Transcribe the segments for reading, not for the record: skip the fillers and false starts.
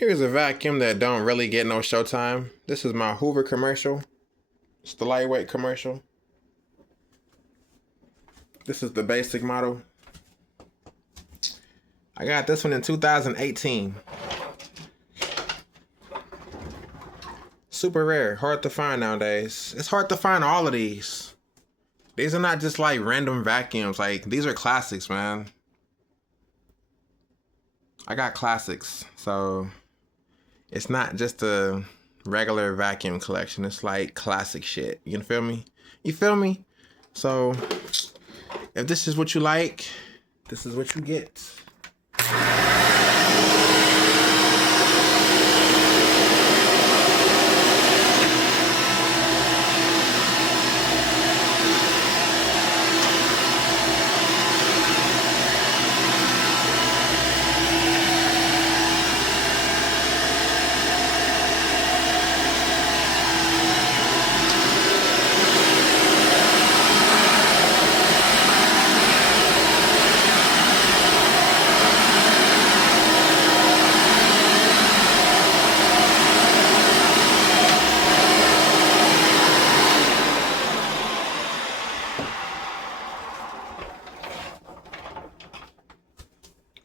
Here's a vacuum that don't really get no showtime. This is my Hoover commercial. It's the lightweight commercial. This is the basic model. I got this one in 2018. Super rare, hard to find nowadays. It's hard to find all of these. These are not just like random vacuums. Like, these are classics, man. I got classics, so it's not just a regular vacuum collection. It's like classic shit. You feel me? You feel me? So if this is what you like, this is what you get.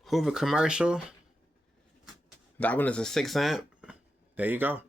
Hoover commercial. That one is a 6 amp. There you go.